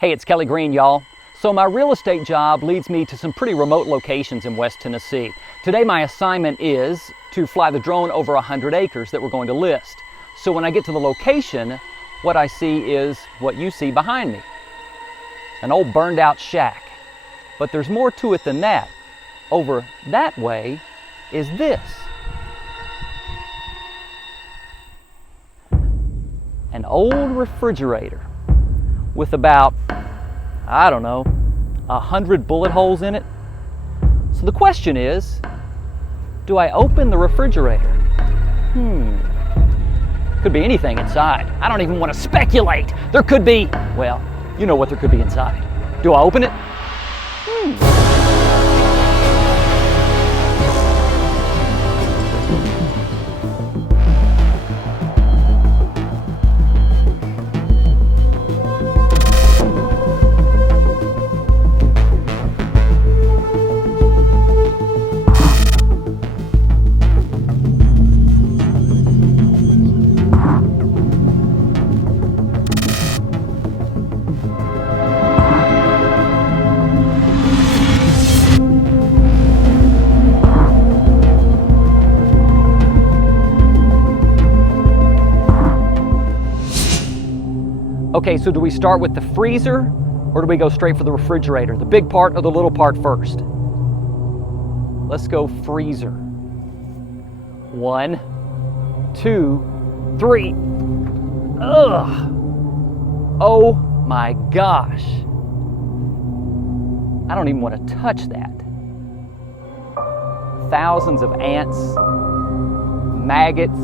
Hey, it's Kelly Green, y'all. So my real estate job leads me to some pretty remote locations in West Tennessee. Today my assignment is to fly the drone over 100 acres that we're going to list. So when I get to the location, what I see is what you see behind me. An old burned out shack. But there's more to it than that. Over that way is this. An old refrigerator with about, I don't know, 100 bullet holes in it. So the question is, do I open the refrigerator? Could be anything inside. I don't even want to speculate. There could be, well, you know what there could be inside. Do I open it? Okay, so do we start with the freezer or do we go straight for the refrigerator? The big part or the little part first? Let's go freezer. 1, 2, 3. Ugh. Oh my gosh. I don't even want to touch that. Thousands of ants, maggots.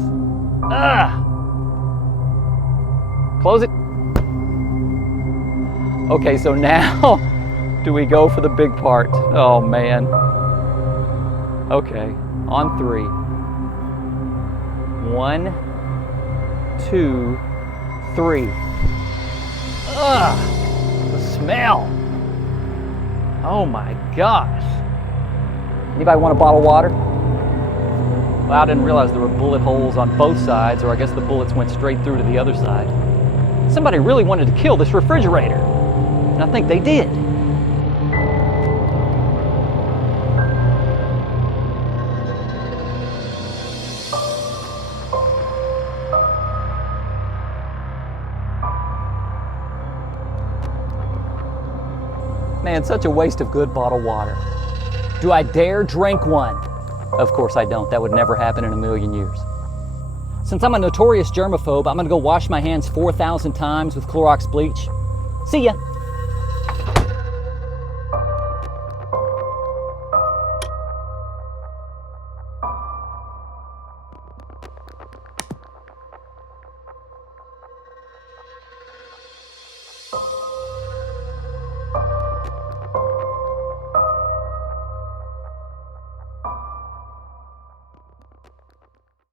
Ugh. Close it. Okay, so now, do we go for the big part? Oh man. Okay, on 3. 1, 2, 3. Ugh, the smell. Oh my gosh. Anybody want a bottle of water? Well, I didn't realize there were bullet holes on both sides, or I guess the bullets went straight through to the other side. Somebody really wanted to kill this refrigerator. And I think they did. Man, such a waste of good bottled water. Do I dare drink one? Of course I don't. That would never happen in a million years. Since I'm a notorious germaphobe, I'm gonna go wash my hands 4,000 times with Clorox bleach. See ya.